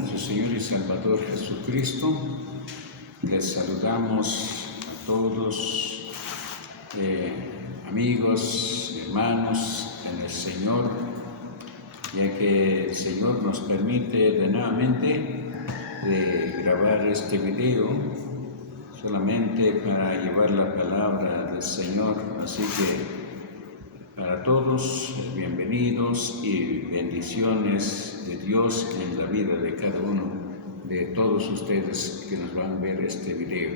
nuestro Señor y Salvador Jesucristo, les saludamos a todos, amigos, hermanos en el Señor, ya que el Señor nos permite de nuevamente grabar este video solamente para llevar la palabra del Señor. Así que para todos, bienvenidos y bendiciones de Dios en la vida de cada uno de todos ustedes que nos van a ver este video.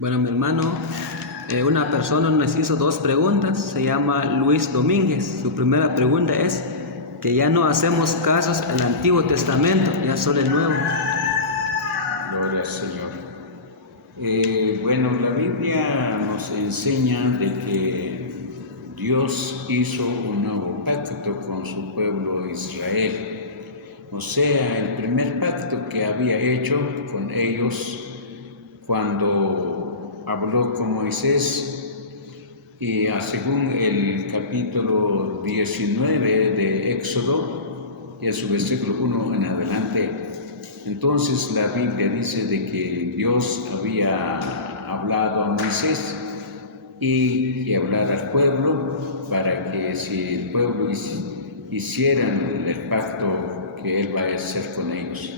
Bueno, mi hermano, una persona nos hizo dos preguntas, se llama Luis Domínguez. Su primera pregunta es que ya no hacemos casos al Antiguo Testamento, ya solo el Nuevo. Gloria al Señor. Bueno, la Biblia nos enseña de que Dios hizo un nuevo pacto con su pueblo Israel. O sea, el primer pacto que había hecho con ellos cuando habló con Moisés, y según el capítulo 19 de Éxodo, y en su versículo 1 en adelante, entonces la Biblia dice de que Dios había hablado a Moisés y hablar al pueblo para que si el pueblo hicieran el pacto que él va a hacer con ellos.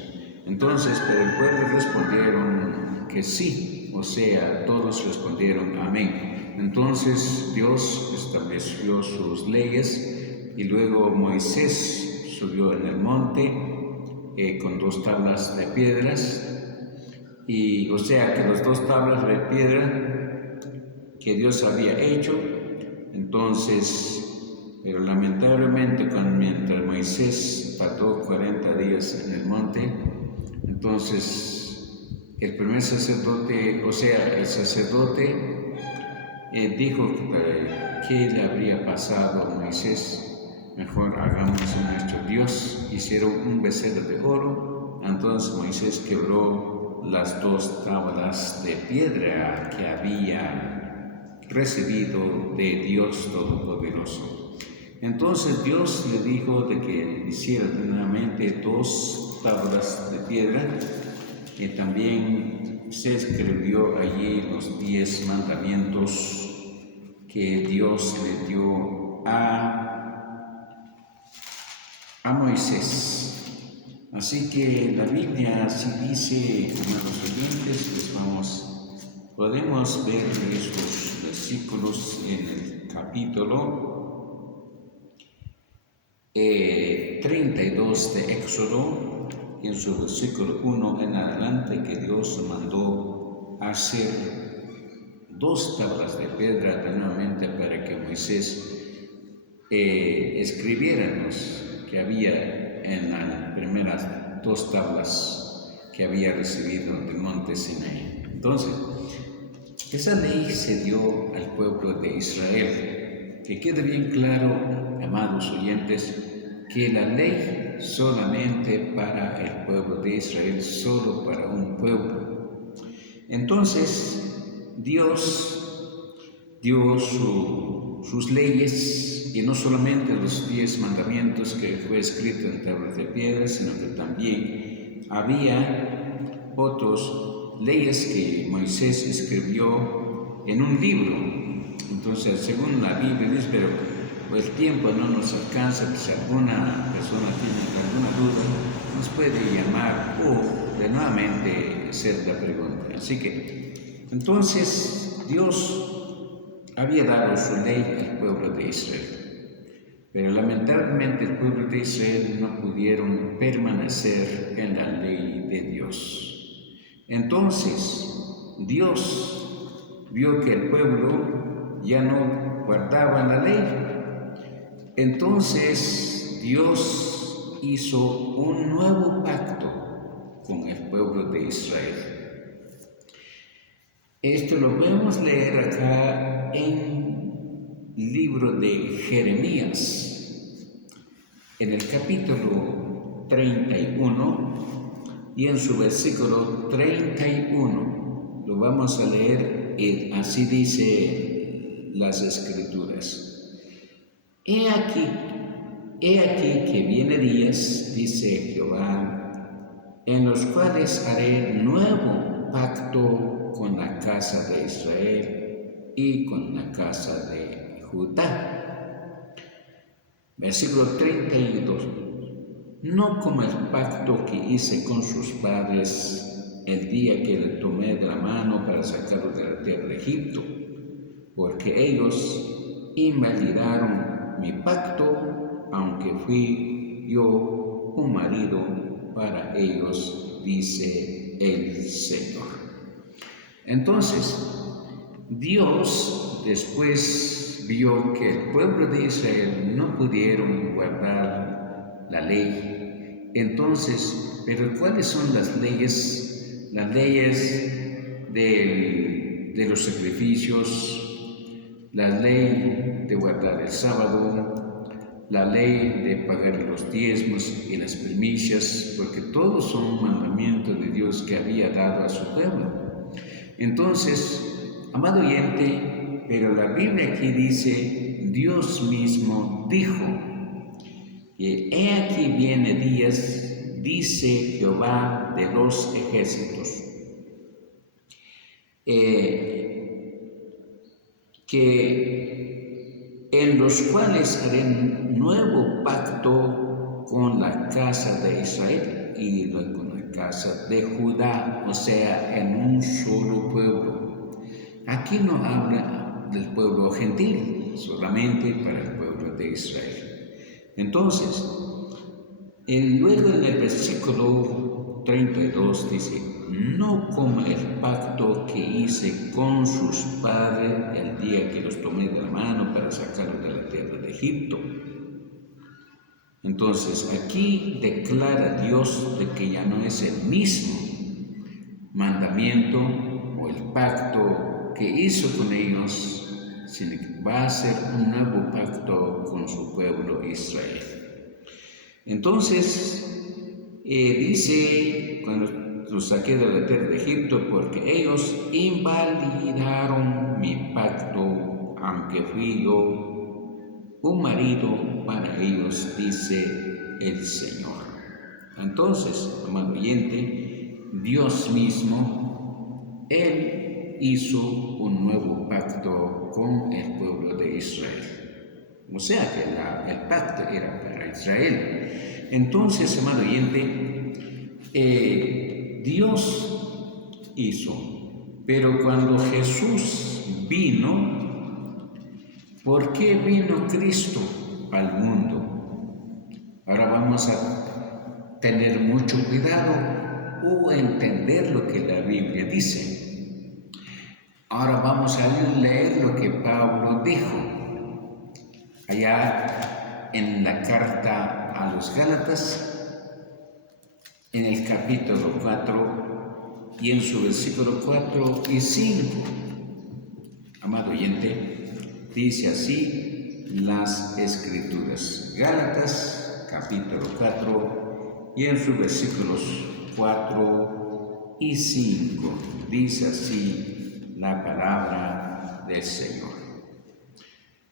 Entonces, pero el pueblo respondieron que sí, o sea, todos respondieron amén. Entonces Dios estableció sus leyes y luego Moisés subió en el monte con 2 tablas de piedras, y o sea que las 2 tablas de piedra que Dios había hecho. Entonces, pero lamentablemente mientras Moisés tardó 40 días en el monte, entonces el primer sacerdote, o sea, el sacerdote dijo que le habría pasado a Moisés. Mejor hagamos a nuestro Dios. Hicieron un becerro de oro. Entonces Moisés quebró las 2 tablas de piedra que había recibido de Dios Todopoderoso. Entonces Dios le dijo de que hiciera nuevamente 2 tablas de piedra, y también se escribió allí los 10 mandamientos que Dios le dio a Moisés. Así que la Biblia así dice, amados oyentes, podemos ver estos versículos en el capítulo 32 de Éxodo, y en su versículo 1 en adelante, que Dios mandó hacer 2 tablas de piedra nuevamente para que Moisés escribiera los que había en las primeras 2 tablas que había recibido del monte Sinaí. Entonces, esa ley se dio al pueblo de Israel. Que quede bien claro, amados oyentes, que la ley solamente para el pueblo de Israel, solo para un pueblo. Entonces, Dios dio sus leyes, y no solamente los 10 mandamientos que fue escrito en tablas de piedra, sino que también había otras leyes que Moisés escribió en un libro. Entonces, según la Biblia dice, pero el tiempo no nos alcanza, si alguna persona tiene alguna duda, nos puede llamar o de nuevamente hacer la pregunta. Así que, entonces, Dios había dado su ley al pueblo de Israel. Pero lamentablemente el pueblo de Israel no pudieron permanecer en la ley de Dios. Entonces, Dios vio que el pueblo ya no guardaba la ley. Entonces, Dios hizo un nuevo pacto con el pueblo de Israel. Esto lo podemos leer acá en el libro de Jeremías, en el capítulo 31 y en su versículo 31. Lo vamos a leer, y así dice las Escrituras. He aquí que viene días, dice Jehová, en los cuales haré nuevo pacto con la casa de Israel y con la casa de Judá. Versículo 32. No como el pacto que hice con sus padres el día que le tomé de la mano para sacarlos de la tierra de Egipto, porque ellos invalidaron mi pacto, aunque fui yo un marido para ellos, dice el Señor. Entonces, Dios después vio que el pueblo de Israel no pudieron guardar la ley. Entonces, ¿pero cuáles son las leyes? Las leyes de los sacrificios, la ley de guardar el sábado, la ley de pagar los diezmos y las primicias, porque todos son mandamientos de Dios que había dado a su pueblo. Entonces, amado oyente, pero la Biblia aquí dice, Dios mismo dijo, que he aquí viene días, dice Jehová de los ejércitos, que en los cuales haré nuevo pacto con la casa de Israel y con la casa de Judá, o sea, en un solo pueblo. Aquí no habla del pueblo gentil, solamente para el pueblo de Israel. Entonces, luego en el versículo 32 dice, no como el pacto que hice con sus padres el día que los tomé de la mano para sacarlos de la tierra de Egipto. Entonces, aquí declara Dios de que ya no es el mismo mandamiento o el pacto que hizo con ellos, sino que va a ser un nuevo pacto con su pueblo Israel. Entonces, dice, cuando los saqué de la tierra de Egipto, porque ellos invalidaron mi pacto, aunque fui yo un marido para ellos, dice el Señor. Entonces, amado oyente, Dios mismo, Él hizo un nuevo pacto con el pueblo de Israel. O sea que el pacto era para Israel. Entonces, amado oyente, Dios hizo, pero cuando Jesús vino, ¿por qué vino Cristo al mundo? Ahora vamos a tener mucho cuidado o entender lo que la Biblia dice. Ahora vamos a leer lo que Pablo dijo allá en la carta a los Gálatas, en el capítulo 4 y en su versículo 4 y 5. Amado oyente, dice así las Escrituras. Gálatas, capítulo 4 y en sus versículos 4 y 5. Dice así la palabra del Señor.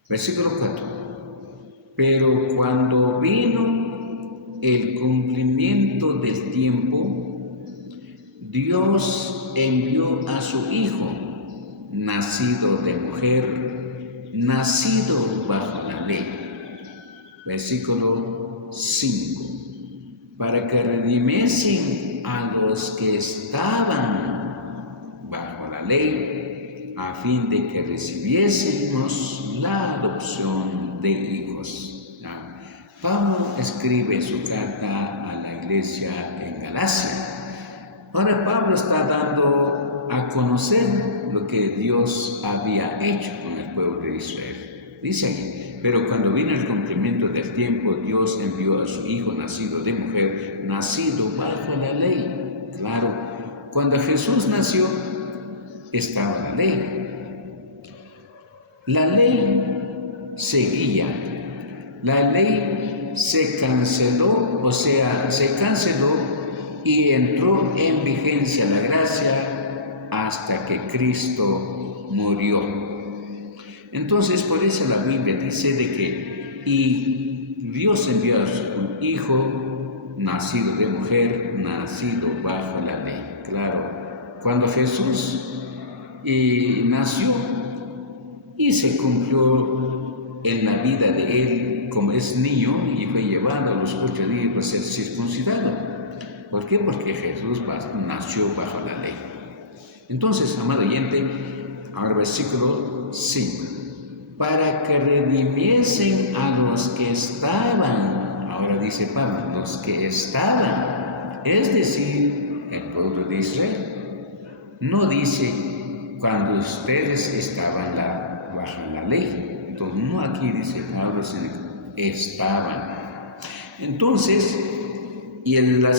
Versículo 4. Pero cuando vino el cumplimiento del tiempo, Dios envió a su Hijo, nacido de mujer, nacido bajo la ley. Versículo 5. Para que redimiesen a los que estaban bajo la ley, a fin de que recibiésemos la adopción de hijos. Pablo escribe su carta a la iglesia en Galacia. Ahora Pablo está dando a conocer lo que Dios había hecho con el pueblo de Israel. Dice aquí, pero cuando vino el cumplimiento del tiempo, Dios envió a su Hijo nacido de mujer, nacido bajo la ley. Claro, cuando Jesús nació, estaba la ley. La ley seguía. La ley se canceló, y entró en vigencia la gracia hasta que Cristo murió. Entonces, por eso la Biblia dice de que y Dios envió a su Hijo nacido de mujer, nacido bajo la ley. Claro, cuando Jesús nació y se cumplió en la vida de él, como es niño, y fue llevado a los 8 días para ser circuncidado. ¿Por qué? Porque Jesús nació bajo la ley. Entonces, amado oyente, ahora versículo 5. Para que redimiesen a los que estaban, ahora dice Pablo, los que estaban, es decir, el pueblo de Israel. No dice cuando ustedes estaban bajo la ley. Entonces, no aquí dice Pablo, sino estaban. Entonces, y el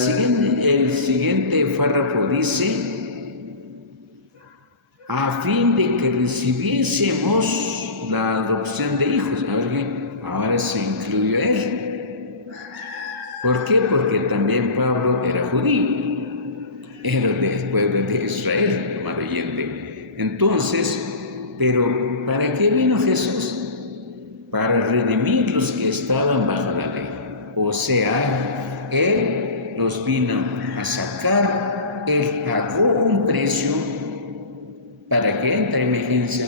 siguiente párrafo dice, a fin de que recibiésemos la adopción de hijos. A ver qué, ahora se incluyó él. ¿Por qué? Porque también Pablo era judío, era del pueblo de Israel, amado oyente. Entonces, pero ¿para qué vino Jesús? Para redimir los que estaban bajo la ley. O sea, Él los vino a sacar, Él pagó un precio para que entre en vigencia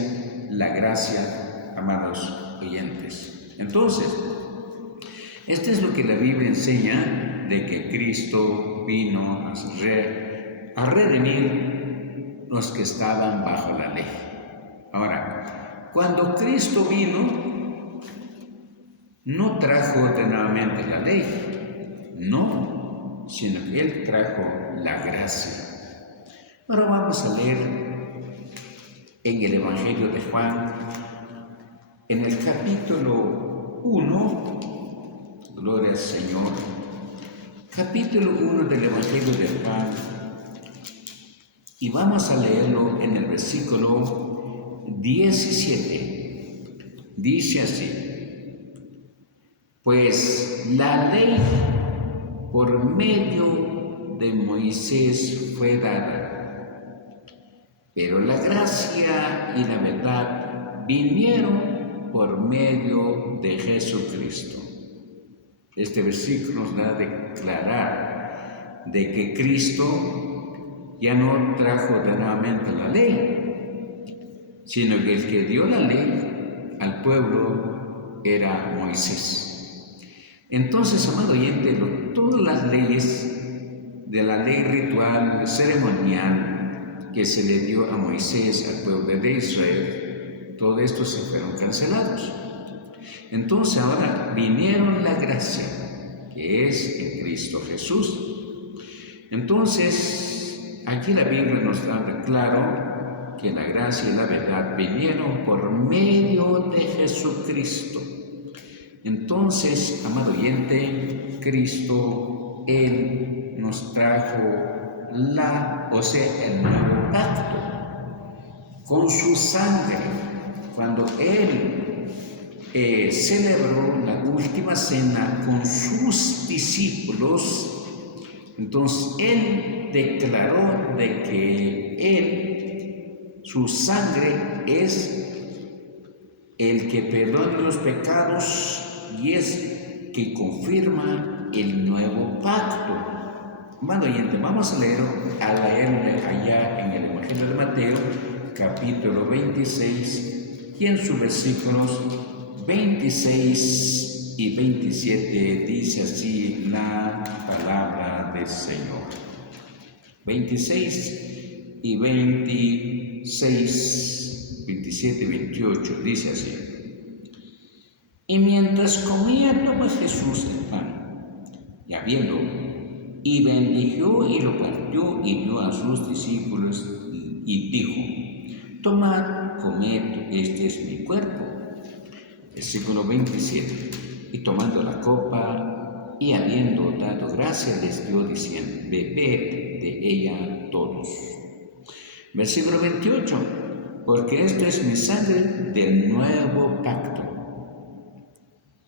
la gracia, amados oyentes. Entonces, esto es lo que la Biblia enseña, de que Cristo vino a redimir los que estaban bajo la ley. Ahora, cuando Cristo vino, no trajo nuevamente la ley, no, sino que Él trajo la gracia. Ahora vamos a leer en el Evangelio de Juan, en el capítulo 1, gloria al Señor, capítulo 1 del Evangelio de Juan, y vamos a leerlo en el versículo 17. Dice así: pues la ley por medio de Moisés fue dada, pero la gracia y la verdad vinieron por medio de Jesucristo. Este versículo nos da a declarar de que Cristo ya no trajo nuevamente la ley, sino que el que dio la ley al pueblo era Moisés. Entonces, amado oyente, todas las leyes de la ley ritual ceremonial que se le dio a Moisés, al pueblo de Israel, todo esto se fueron cancelados. Entonces ahora vinieron la gracia, que es en Cristo Jesús. Entonces, aquí la Biblia nos da claro que la gracia y la verdad vinieron por medio de Jesucristo. Entonces, amado oyente, Cristo, Él nos trajo el nuevo pacto con su sangre. Cuando Él celebró la última cena con sus discípulos, entonces Él declaró de que su sangre es el que perdona los pecados y es que confirma el nuevo pacto. Amado oyente, vamos a leerlo allá en el Evangelio de Mateo, capítulo 26, y en sus versículos 26 y 27 dice así la palabra del Señor. 26 y 26, 27 y 28 dice así: y mientras comía, tomó Jesús el pan, y habiendo y bendijo y lo partió y dio a sus discípulos y dijo: tomad, comed, este es mi cuerpo. Versículo 27. Y tomando la copa y habiendo dado gracias les dio diciendo: bebed de ella todos. Versículo 28. Porque esto es mi sangre del nuevo pacto.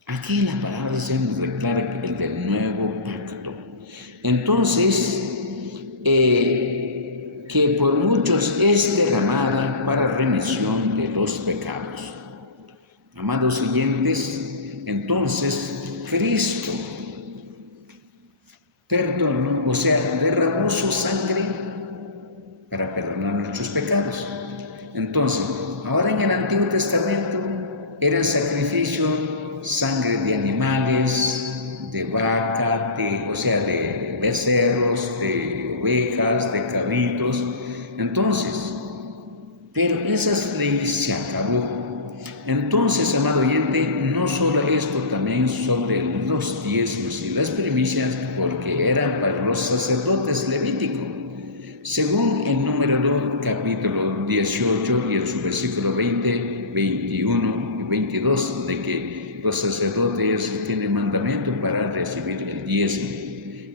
Aquí la palabra se nos declara el del nuevo pacto. Entonces, que por muchos es derramada para remisión de los pecados. Amados oyentes, entonces Cristo perdonó, o sea, derramó su sangre para perdonar nuestros pecados. Entonces, ahora en el Antiguo Testamento eran sacrificios, sangre de animales, de vaca, de becerros, de ovejas, de cabritos. Entonces, pero esas leyes se acabó. Entonces, amado oyente, no solo esto, también sobre los diezmos y las primicias, porque eran para los sacerdotes levíticos. Según el Número capítulo 18 y en su versículo 20, 21 y 22, de que los sacerdotes tienen mandamiento para recibir el diezmo.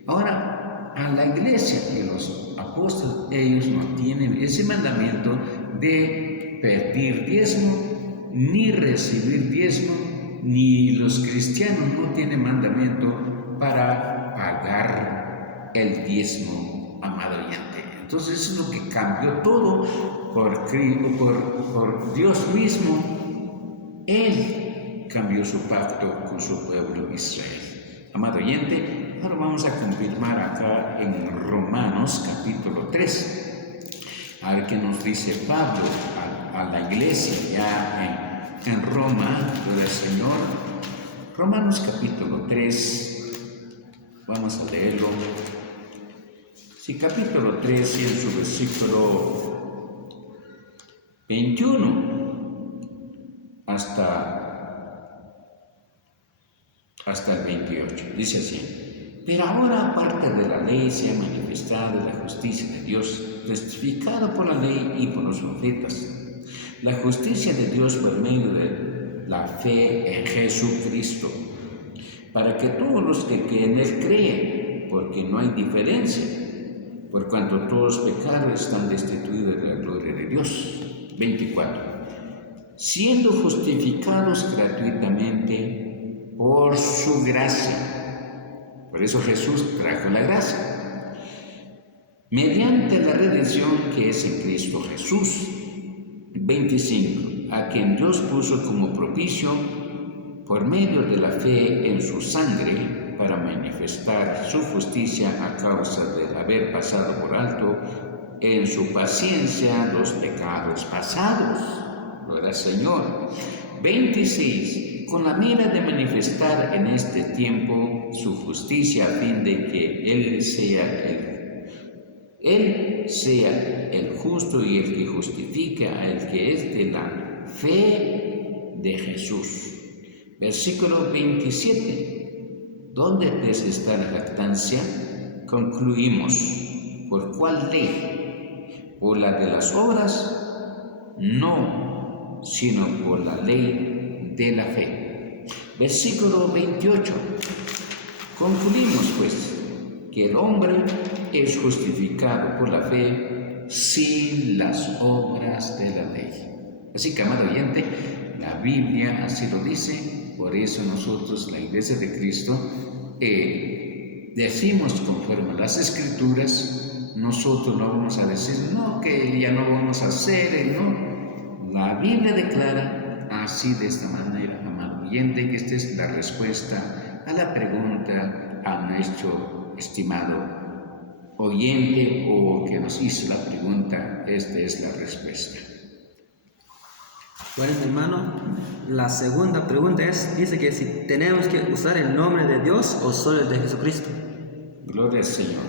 Ahora, a la iglesia y los apóstoles, ellos no tienen ese mandamiento de pedir diezmo, ni recibir diezmo, ni los cristianos no tienen mandamiento para pagar el diezmo, amado oyente. Entonces eso es lo que cambió todo por Dios mismo. Él cambió su pacto con su pueblo Israel. Amado oyente, ahora vamos a confirmar acá en Romanos capítulo 3. A ver qué nos dice Pablo a la iglesia ya en Roma, gloria al Señor. Romanos capítulo 3, vamos a leerlo. Sí, capítulo 3 y en su versículo 21 hasta el 28. Dice así: pero ahora, aparte de la ley, se ha manifestado la justicia de Dios, testificada por la ley y por los profetas. La justicia de Dios por medio de la fe en Jesucristo, para que todos los que en Él creen, porque no hay diferencia, por cuanto todos los pecados están destituidos de la gloria de Dios. 24. Siendo justificados gratuitamente por su gracia. Por eso Jesús trajo la gracia. Mediante la redención que es en Cristo Jesús. 25. A quien Dios puso como propicio por medio de la fe en su sangre, para manifestar su justicia a causa de haber pasado por alto en su paciencia los pecados pasados. Gloria al Señor. 26. Con la mira de manifestar en este tiempo su justicia, a fin de que Él sea el justo y el que justifica al que es de la fe de Jesús. Versículo 27. ¿Dónde pues está la jactancia? Concluimos. ¿Por cuál ley? ¿Por la de las obras? No, sino por la ley de la fe. Versículo 28. Concluimos pues que el hombre es justificado por la fe sin las obras de la ley. Así que, amado oyente, la Biblia así lo dice. Por eso nosotros, la Iglesia de Cristo, decimos conforme a las Escrituras. Nosotros no vamos a decir, no, que ya no vamos a hacer, no. La Biblia declara así, de esta manera, amado oyente, que esta es la respuesta a la pregunta a nuestro estimado oyente o que nos hizo la pregunta. Esta es la respuesta. Bueno, hermano, la segunda pregunta dice que si tenemos que usar el nombre de Dios o solo el de Jesucristo. Gloria al Señor.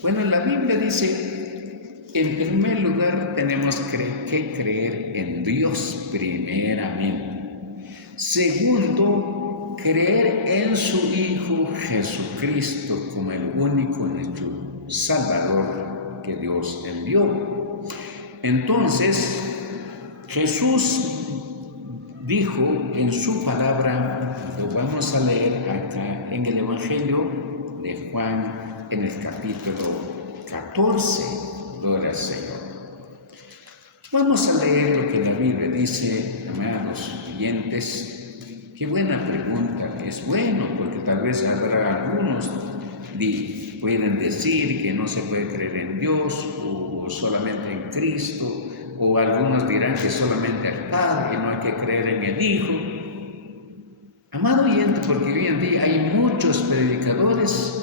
Bueno, la Biblia dice, en primer lugar tenemos que creer en Dios primeramente. Segundo, creer en su Hijo Jesucristo como el único nuestro Salvador que Dios envió. Entonces, Jesús dijo en su palabra, lo vamos a leer acá en el Evangelio de Juan, en el capítulo 14, gloria al Señor. Vamos a leer lo que la Biblia dice, amados oyentes. Qué buena pregunta, es bueno, porque tal vez habrá algunos que pueden decir que no se puede creer en Dios o solamente en Cristo. O algunos dirán que solamente al Padre, no hay que creer en el Hijo. Amado oyente, porque hoy en día hay muchos predicadores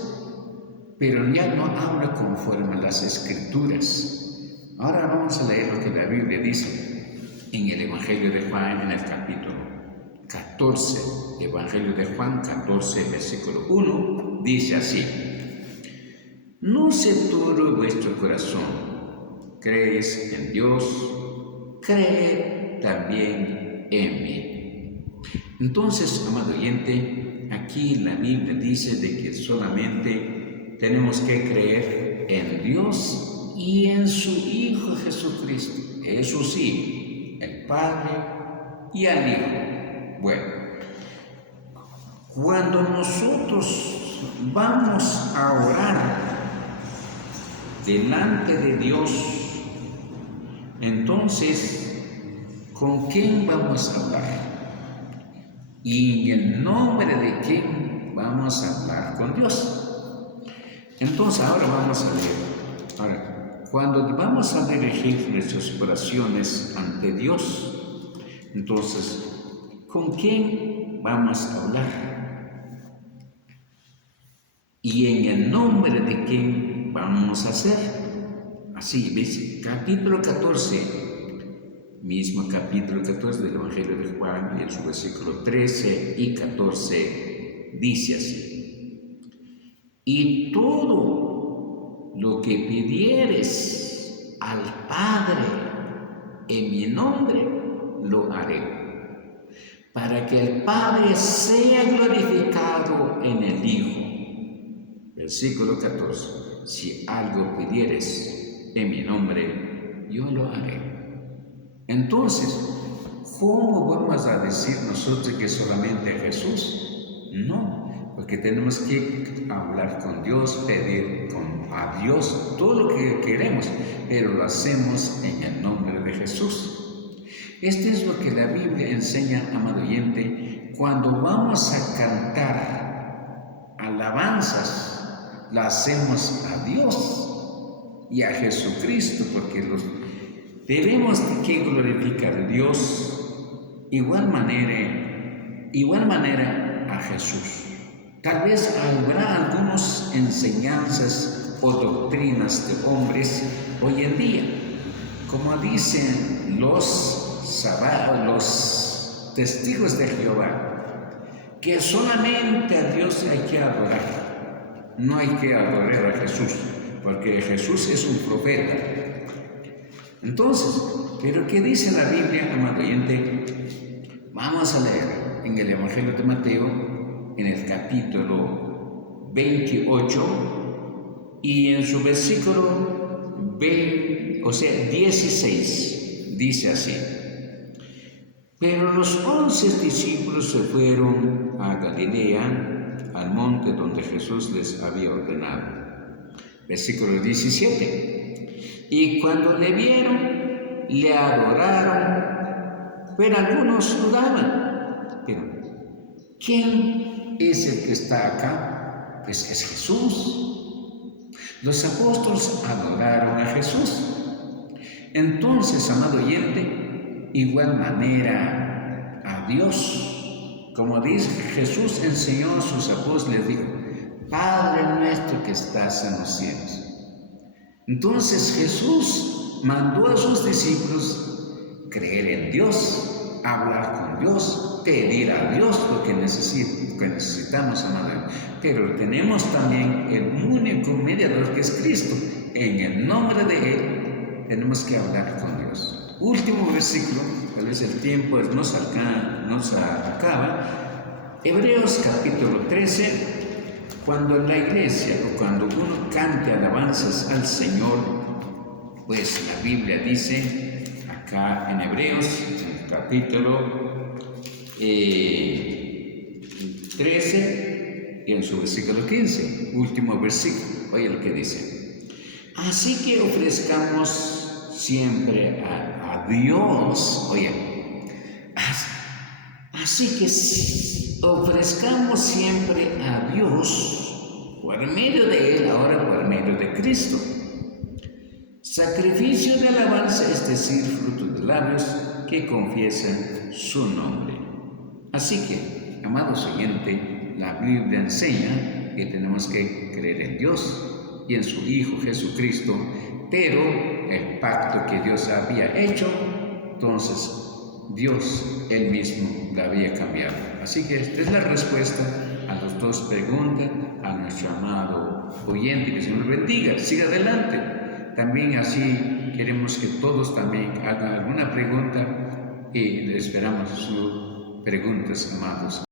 pero ya no habla conforme a las Escrituras. Ahora vamos a leer lo que la Biblia dice en el Evangelio de Juan, en el capítulo 14. Evangelio de Juan 14, versículo 1, dice así: no se turbe vuestro corazón, creéis en Dios, creed también en mí. Entonces, amado oyente, aquí la Biblia dice de que solamente tenemos que creer en Dios y en su Hijo Jesucristo. Eso sí, el Padre y al Hijo. Bueno, cuando nosotros vamos a orar delante de Dios, entonces, ¿con quién vamos a hablar? ¿Y en el nombre de quién vamos a hablar con Dios? Entonces, ahora vamos a ver. Ahora, cuando vamos a dirigir nuestras oraciones ante Dios, entonces, ¿con quién vamos a hablar? ¿Y en el nombre de quién vamos a hacer? Así, ¿ves? Capítulo 14, mismo capítulo 14 del Evangelio de Juan, y en su versículo 13 y 14, dice así: y todo lo que pidieres al Padre en mi nombre, lo haré, para que el Padre sea glorificado en el Hijo. Versículo 14: si algo pidieres en mi nombre, yo lo haré. Entonces, ¿cómo vamos a decir nosotros que solamente a Jesús? No, porque tenemos que hablar con Dios, pedir a Dios todo lo que queremos, pero lo hacemos en el nombre de Jesús. Esto es lo que la Biblia enseña, amado oyente, cuando vamos a cantar alabanzas. La hacemos a Dios y a Jesucristo, porque tenemos que glorificar a Dios igual manera a Jesús. Tal vez habrá algunas enseñanzas o doctrinas de hombres hoy en día, como dicen los testigos de Jehová, que solamente a Dios hay que adorar. No hay que adorar a Jesús, porque Jesús es un profeta. Entonces, ¿pero qué dice la Biblia, amado oyente? Vamos a leer en el Evangelio de Mateo, en el capítulo 28, y en su versículo 16, dice así: pero los 11 discípulos se fueron a Galilea, al monte donde Jesús les había ordenado. Versículo 17: y cuando le vieron, le adoraron, pero algunos dudaban. Pero, ¿quién es el que está acá? Pues es Jesús. Los apóstoles adoraron a Jesús. Entonces, amado oyente, igual manera a Dios. Como dice Jesús, enseñó a sus apóstoles, dijo: Padre nuestro que estás en los cielos. Entonces Jesús mandó a sus discípulos creer en Dios, hablar con Dios, pedir a Dios lo que necesitamos, amado. Pero tenemos también el único mediador, que es Cristo. En el nombre de Él tenemos que hablar con Dios. Último versículo, tal vez el tiempo nos acaba. Hebreos capítulo 13. Cuando en la iglesia o cuando uno cante alabanzas al Señor, pues la Biblia dice acá en Hebreos, en el capítulo 13 y en su versículo 15, último versículo, oye lo que dice: así que ofrezcamos siempre a Dios, oye, así que ofrezcamos siempre a Dios por medio de Él, ahora por medio de Cristo, sacrificio de alabanza, es decir, fruto de labios que confiesan su nombre. Así que, amados oyentes, la Biblia enseña que tenemos que creer en Dios y en su Hijo Jesucristo, pero el pacto que Dios había hecho, entonces Dios Él mismo lo había cambiado. Así que esta es la respuesta a las dos preguntas, a nuestro amado oyente, que el Señor bendiga, siga adelante. También así queremos que todos también hagan alguna pregunta y esperamos sus preguntas, amados.